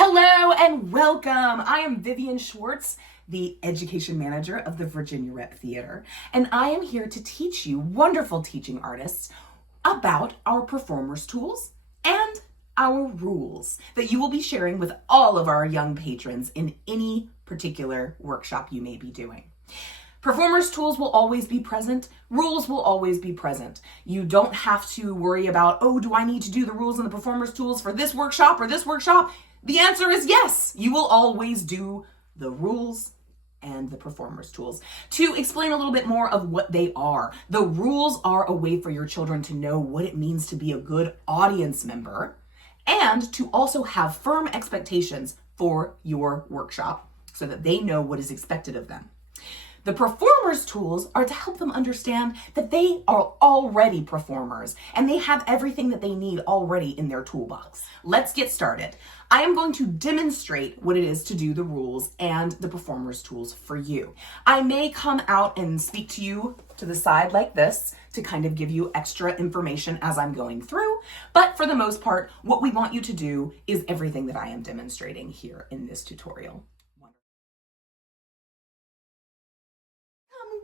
Hello and welcome. I am Vivian Schwartz, the Education Manager of the Virginia Rep Theater, and I am here to teach you wonderful teaching artists about our performers tools and our rules that you will be sharing with all of our young patrons in any particular workshop you may be doing. Performers tools will always be present. Rules will always be present. You don't have to worry about, oh, do I need to do the rules and the performers tools for this workshop or this workshop? The answer is yes. You will always do the rules and the performers tools. To explain a little bit more of what they are, the rules are a way for your children to know what it means to be a good audience member and to also have firm expectations for your workshop so that they know what is expected of them. The performers tools are to help them understand that they are already performers and they have everything that they need already in their toolbox. Let's get started. I am going to demonstrate what it is to do the rules and the performers tools for you. I may come out and speak to you to the side like this to kind of give you extra information as I'm going through, but for the most part, what we want you to do is everything that I am demonstrating here in this tutorial.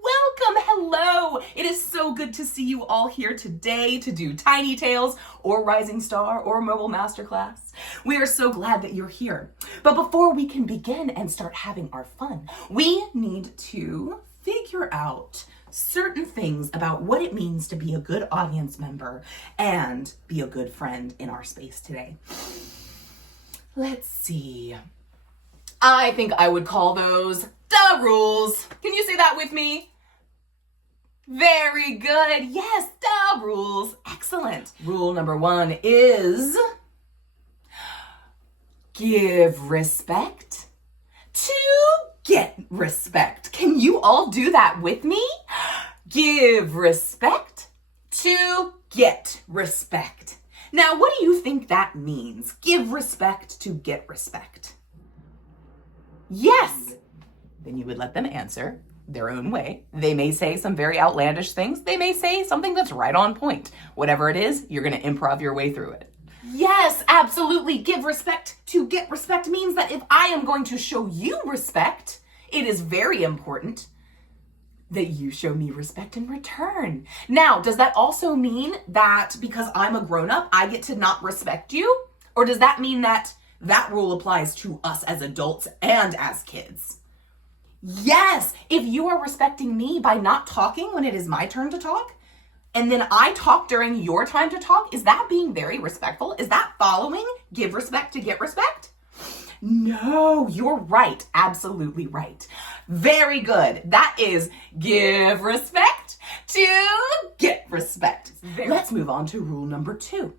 Welcome, hello. It is so good to see you all here today to do Tiny Tales or Rising Star or Mobile Masterclass. We are so glad that you're here. But before we can begin and start having our fun, we need to figure out certain things about what it means to be a good audience member and be a good friend in our space today. Let's see. I think I would call those the rules. Can you say that with me? Very good. Yes, the rules. Excellent. Rule number 1 is give respect to get respect. Can you all do that with me? Give respect to get respect. Now, what do you think that means? Give respect to get respect. Yes. Then you would let them answer their own way. They may say some very outlandish things. They may say something that's right on point. Whatever it is, you're going to improv your way through it. Yes, absolutely. Give respect to get respect means that if I am going to show you respect, it is very important that you show me respect in return. Now, does that also mean that because I'm a grown-up, I get to not respect you? Or does that mean that that rule applies to us as adults and as kids? Yes, if you are respecting me by not talking when it is my turn to talk, and then I talk during your time to talk, is that being very respectful? Is that following give respect to get respect? No, you're right. Absolutely right. Very good. That is give respect to get respect. Let's move on to rule number 2.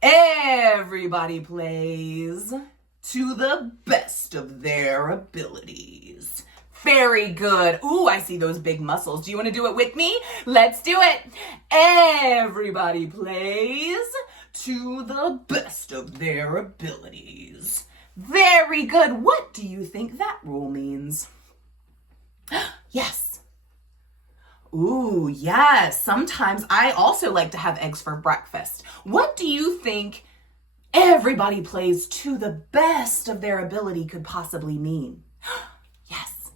Everybody plays to the best of their abilities. Very good. Ooh, I see those big muscles. Do you want to do it with me? Let's do it. Everybody plays to the best of their abilities. Very good. What do you think that rule means? Yes. Ooh, yes. Sometimes I also like to have eggs for breakfast. What do you think everybody plays to the best of their ability could possibly mean? Yes.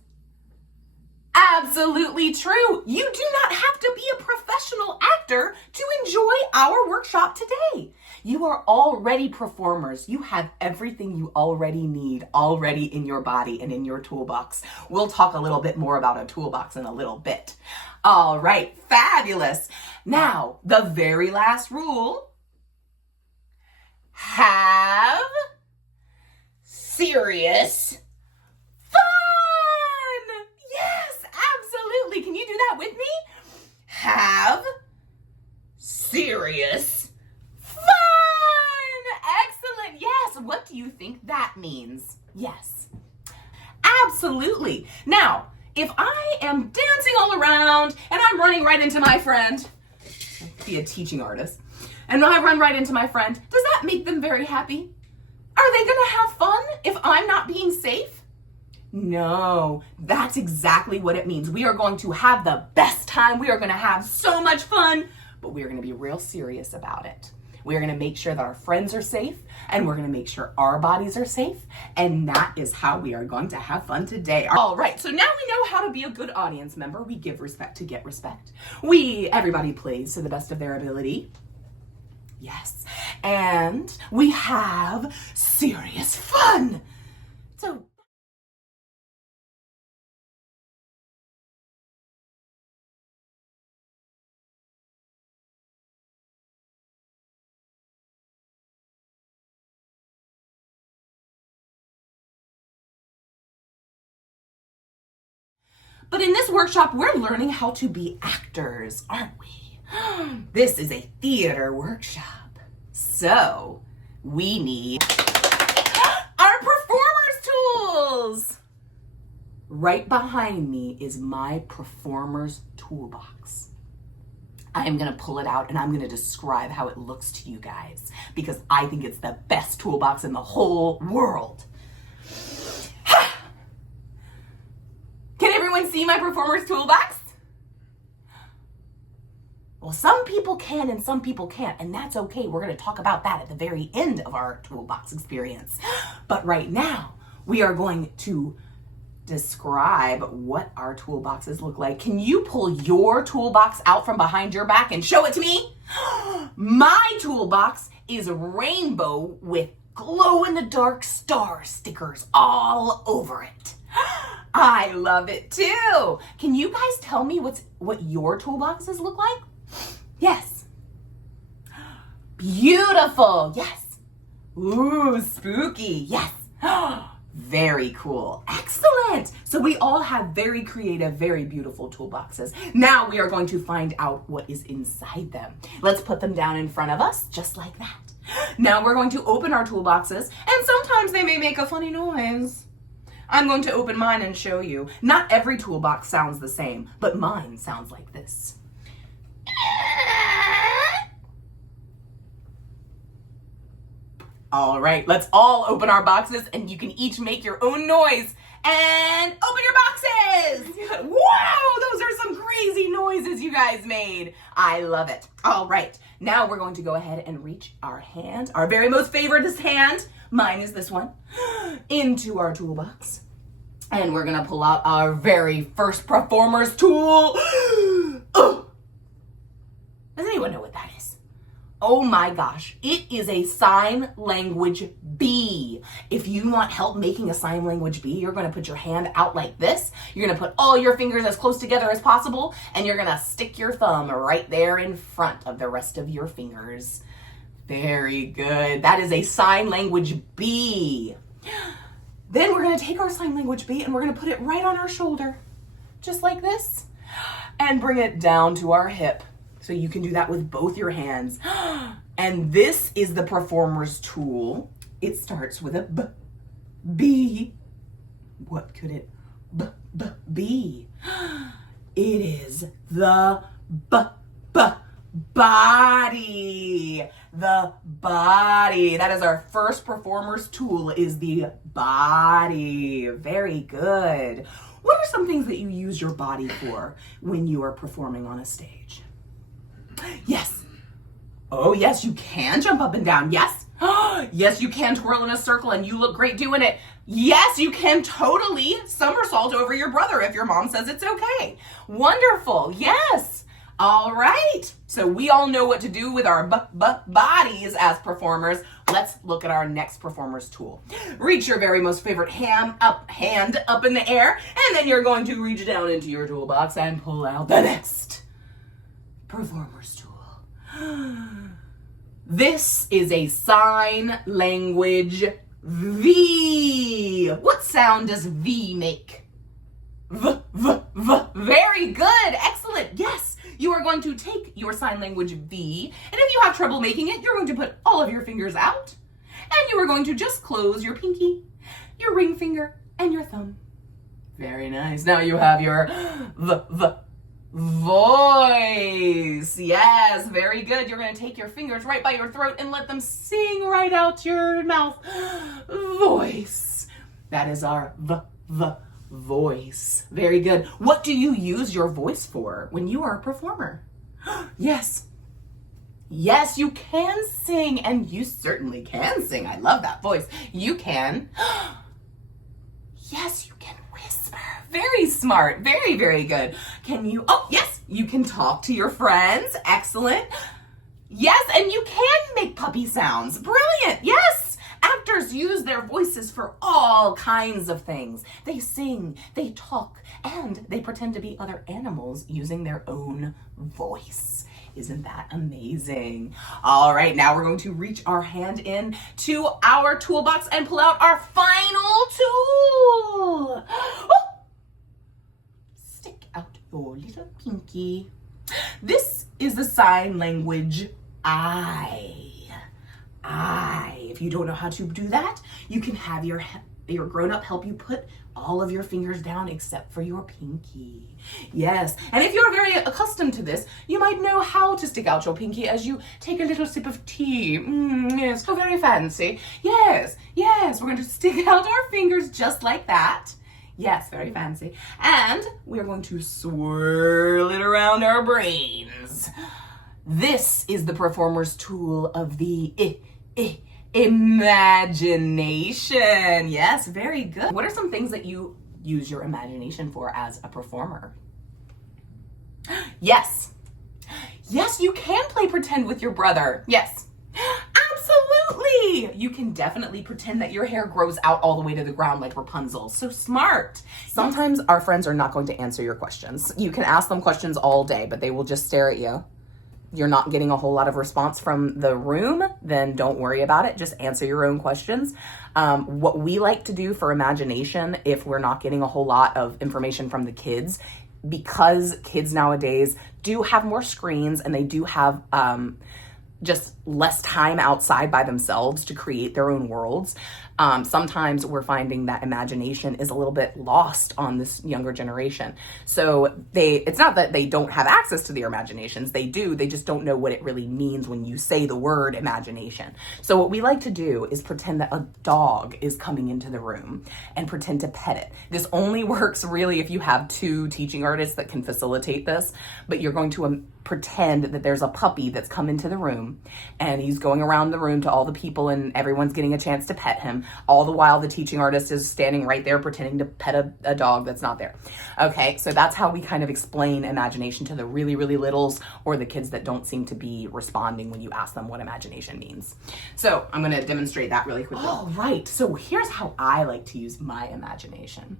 Absolutely true. You do not have to be a professional actor to enjoy our workshop today. You are already performers. You have everything you already need already in your body and in your toolbox. We'll talk a little bit more about a toolbox in a little bit. All right, fabulous. Now, the very last rule. Have serious fun. Yes, absolutely. Can you do that with me? Have serious fun. Excellent. Yes. What do you think that means? Yes. Absolutely. Now, if I am dancing all around and I'm running right into my friend, be a teaching artist, and I run right into my friend, does that make them very happy? Are they gonna have fun if I'm not being safe? No, that's exactly what it means. We are going to have the best time. We are gonna have so much fun, but we are gonna be real serious about it. We are going to make sure that our friends are safe, and we're going to make sure our bodies are safe. And that is how we are going to have fun today. All right, so now we know how to be a good audience member. We give respect to get respect. Everybody plays to the best of their ability. Yes. And we have serious fun. So but in this workshop, we're learning how to be actors, aren't we? This is a theater workshop. So we need our performers tools. Right behind me is my performers toolbox. I am gonna pull it out and I'm gonna describe how it looks to you guys because I think it's the best toolbox in the whole world. Can everyone see my performer's toolbox? Well, some people can and some people can't, and that's okay. We're going to talk about that at the very end of our toolbox experience. But right now, we are going to describe what our toolboxes look like. Can you pull your toolbox out from behind your back and show it to me? My toolbox is rainbow with glow-in-the-dark star stickers all over it. I love it too. Can you guys tell me what your toolboxes look like? Yes. Beautiful. Yes. Ooh, spooky. Yes. Very cool. Excellent. So we all have very creative, very beautiful toolboxes. Now we are going to find out what is inside them. Let's put them down in front of us, just like that. Now we're going to open our toolboxes, and sometimes they may make a funny noise. I'm going to open mine and show you. Not every toolbox sounds the same, but mine sounds like this. All right, let's all open our boxes and you can each make your own noise. And open your boxes! Wow, those are some crazy noises you guys made. I love it. All right, now we're going to go ahead and reach our hand, our very most favorite hand, mine is this one, into our toolbox. And we're gonna pull out our very first performer's tool. Oh. Does anyone know what that is? Oh my gosh, it is a sign language bee. If you want help making a sign language bee, you're gonna put your hand out like this. You're gonna put all your fingers as close together as possible, and you're gonna stick your thumb right there in front of the rest of your fingers. Very good. That is a sign language bee. Then we're gonna take our sign language bee and we're gonna put it right on our shoulder, just like this, and bring it down to our hip. So you can do that with both your hands. And this is the performer's tool. It starts with a B, B. What could it be? It is the body. The body. That is our first performer's tool, is the body. Very good. What are some things that you use your body for when you are performing on a stage? Yes. Oh, yes, you can jump up and down. Yes. Yes, you can twirl in a circle and you look great doing it. Yes, you can totally somersault over your brother if your mom says it's okay. Wonderful. Yes. All right. So we all know what to do with our bodies as performers. Let's look at our next performer's tool. Reach your very most favorite hand up in the air, and then you're going to reach down into your toolbox and pull out the next performer's tool. This is a sign language V. What sound does V make? V. Very good. Excellent. Yes. You are going to take your sign language V, and if you have trouble making it, you're going to put all of your fingers out, and you are going to just close your pinky, your ring finger, and your thumb. Very nice. Now you have your voice. Yes, very good. You're going to take your fingers right by your throat and let them sing right out your mouth. Voice. That is our voice. Very good. What do you use your voice for when you are a performer? Yes. Yes, you can sing, and you certainly can sing. I love that voice. You can. Yes, you can whisper. Very smart. Very, very good. Can you? Oh, yes, you can talk to your friends. Excellent. Yes, and you can make puppy sounds. Brilliant. Yes. Actors use their voices for all kinds of things. They sing, they talk, and they pretend to be other animals using their own voice. Isn't that amazing? All right, now we're going to reach our hand in to our toolbox and pull out our final tool. Oh! Stick out your little pinky. This is the sign language I. If you don't know how to do that, you can have your grown-up help you put all of your fingers down except for your pinky. Yes, and if you're very accustomed to this, you might know how to stick out your pinky as you take a little sip of tea. Yes, so very fancy. Yes, we're going to stick out our fingers just like that. Yes, very fancy. And we're going to swirl it around our brains. This is the performer's tool of the imagination. Yes, very good. What are some things that you use your imagination for as a performer? Yes, you can play pretend with your brother. Yes, absolutely. You can definitely pretend that your hair grows out all the way to the ground like Rapunzel. So smart. Sometimes our friends are not going to answer your questions. You can ask them questions all day, but they will just stare at you. You're not getting a whole lot of response from the room, then don't worry about it. Just answer your own questions. What we like to do for imagination, if we're not getting a whole lot of information from the kids, because kids nowadays do have more screens and they do have just less time outside by themselves to create their own worlds. Sometimes we're finding that imagination is a little bit lost on this younger generation. So it's not that they don't have access to their imaginations. They do. They just don't know what it really means when you say the word imagination. So what we like to do is pretend that a dog is coming into the room and pretend to pet it. This only works really if you have two teaching artists that can facilitate this, but you're going to pretend that there's a puppy that's come into the room and he's going around the room to all the people and everyone's getting a chance to pet him. All the while the teaching artist is standing right there pretending to pet a dog that's not there. Okay, so that's how we kind of explain imagination to the really, really littles or the kids that don't seem to be responding when you ask them what imagination means. So I'm going to demonstrate that really quickly. All right, so here's how I like to use my imagination.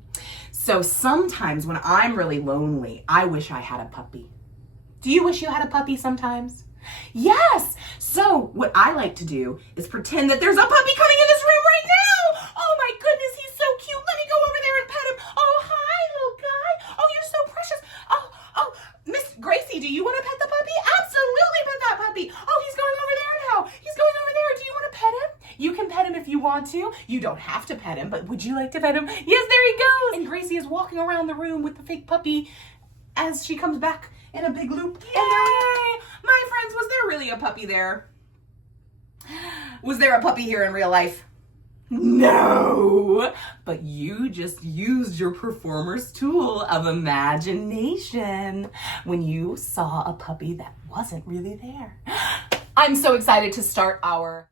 So sometimes when I'm really lonely, I wish I had a puppy. Do you wish you had a puppy sometimes? Yes. So what I like to do is pretend that there's a puppy coming in this room right now. Oh my goodness, he's so cute. Let me go over there and pet him. Oh, hi, little guy. Oh, you're so precious. Oh, Miss Gracie, do you want to pet the puppy? Absolutely pet that puppy. Oh, he's going over there now. He's going over there. Do you want to pet him? You can pet him if you want to. You don't have to pet him, but would you like to pet him? Yes, there he goes. And Gracie is walking around the room with the fake puppy as she comes back in a big loop. Yay! My friends, was there really a puppy there? Was there a puppy here in real life? No, but you just used your performer's tool of imagination when you saw a puppy that wasn't really there. I'm so excited to start our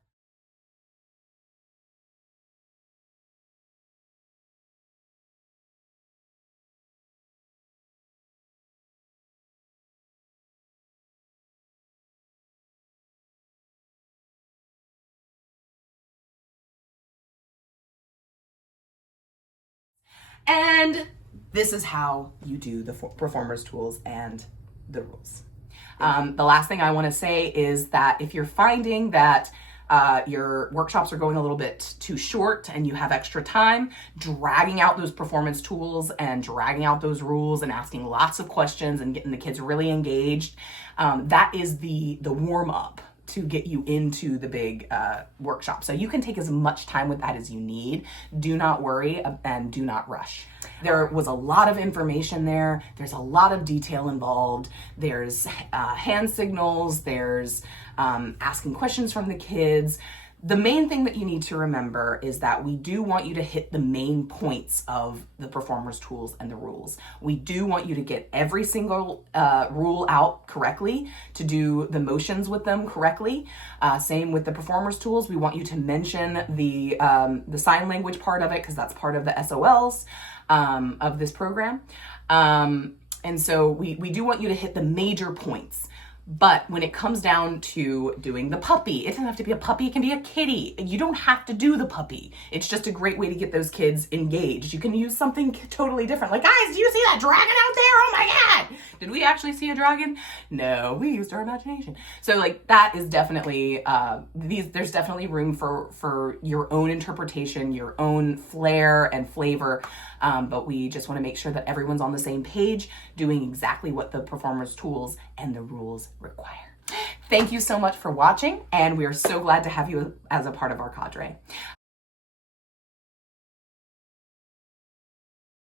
And this is how you do the performer's tools and the rules. The last thing I want to say is that if you're finding that your workshops are going a little bit too short and you have extra time, dragging out those performance tools and dragging out those rules and asking lots of questions and getting the kids really engaged, that is the warm up to get you into the big workshop. So you can take as much time with that as you need. Do not worry and do not rush. There was a lot of information there. There's a lot of detail involved. There's hand signals. There's asking questions from the kids. The main thing that you need to remember is that we do want you to hit the main points of the performers tools and the rules. We do want you to get every single rule out correctly, to do the motions with them correctly. Same with the performers tools. We want you to mention the sign language part of it, because that's part of the SOLs of this program. And so we do want you to hit the major points. But when it comes down to doing the puppy, it doesn't have to be a puppy, it can be a kitty. You don't have to do the puppy. It's just a great way to get those kids engaged. You can use something totally different. Like, guys, do you see that dragon out there? Oh my God. Did we actually see a dragon? No, we used our imagination. So like that is definitely, there's definitely room for your own interpretation, your own flair and flavor. But we just want to make sure that everyone's on the same page, doing exactly what the performers tools and the rules require. Thank you so much for watching, and we are so glad to have you as a part of our cadre.